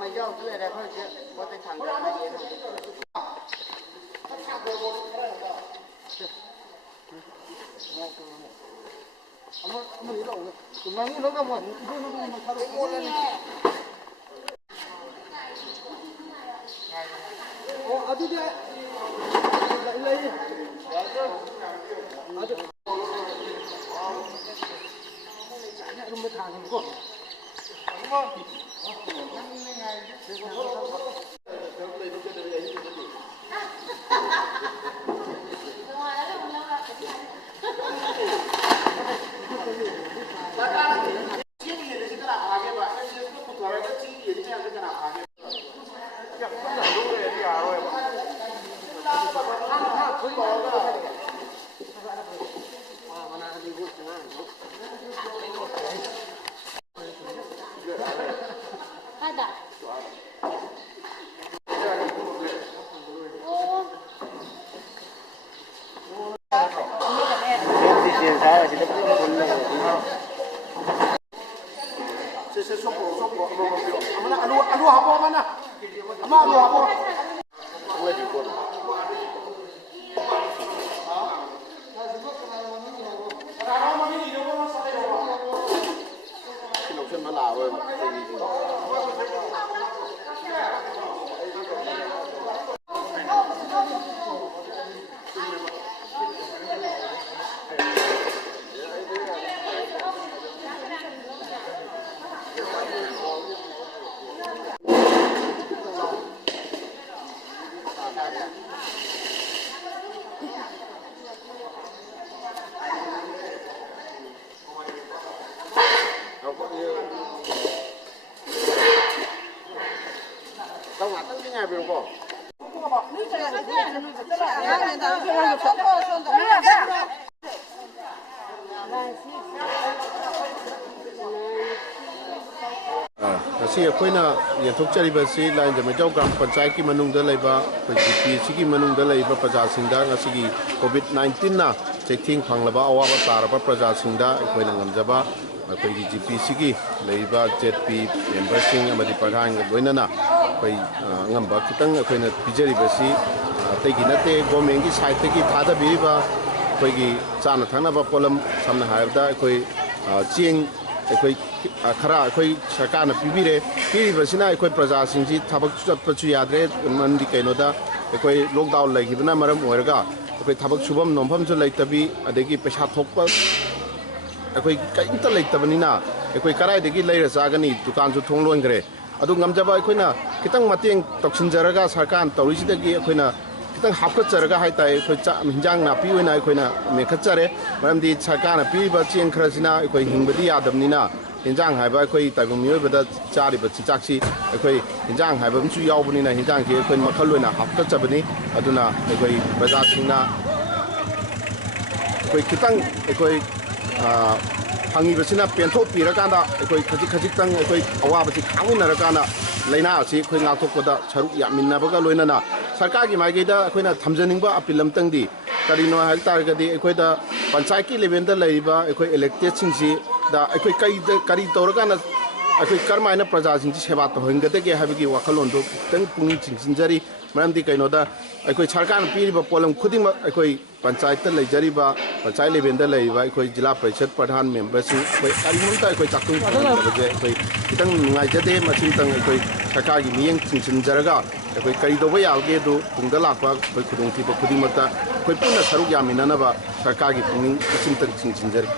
Meijrao cái này đẹp hơn chứ, có tên thằng này gì nữa. Ông đi đâu rồi? Tụi nó nó cầm một, nó tháo được một lên. Ở đi đi. Lại lấy đi. Ở đi. Chạy nó mới thang con. Đúng không? Kasi ako'y yenthokpa Lairenjam Meijrao Panchayat ki manungda leiba GP sigi manungda leiba prajasingda ngasigi COVID-19 na chething phanglaba awaba taraba prajasingda ako'ina ngamjaba ako'igi GP sigi leiba ZP membersing amadi Pradhan loinana akoi ngamba kitang ako'ina pijariba tegi nate government ki side tegi thada biriba ako'igi chana thanaba polam samna haibda akoi ching akoi khara akoi sarkarna pibire piribasina akoi praja singji thabak chutpachu yadre mandi kainoda akoi lockdown laigibna maram oiraga akoi thabak subam nompham chu laitabi adegi paisa thokpa akoi kainta laitabanina akoi karai degi laira chagani dukan chu thonglongre adu ngamjaba akoina kitang mateng toksinjaraga sarkan taurisidagi akoina kitang hapkacharaga haitai akoi hinjang na piwena akoina mekhachare maramdi sarkarna piba cheng khrasina akoi hingbadi yadamnina hinjang haiba akoi taibum miyobada chariba chichaksi akoi hinjang haiba mchu yaubnina hinjang ki akoi makhalloina hapkachabani aduna akoi baja singna akoi kitang akoi hangibasina penthok pirakanda akoi khajik tang akoi awabasi khaminnarakana laina asi akoi ngakthokpada saruk yaminnabaga loinana sarkar ki maigeda akoina thamjaningba apil amtangdi karino haiktargadi akoida panchayat ki level da leiba akoi elected singsi da akoi kari toragana akoi karmaina praja singsi seba to hingade habigi wakalondo tang pungni chingsinjari maramdi kainoda akoi sarkar piriba polam khuding akoi panchayat leijariba panchayat level da leiba akoi jila parishad pradhan members akoi arimunta akoi chaktung baje akoi kitang ngaijade machintang akoi sarkar gi miyeng chingsinjaraga akoi kari doba yalge do tungda lakwa akoi khudung thiba khudimata akoi punna saruk yaminanaba sarkar gi pungning chingtang chingsinjari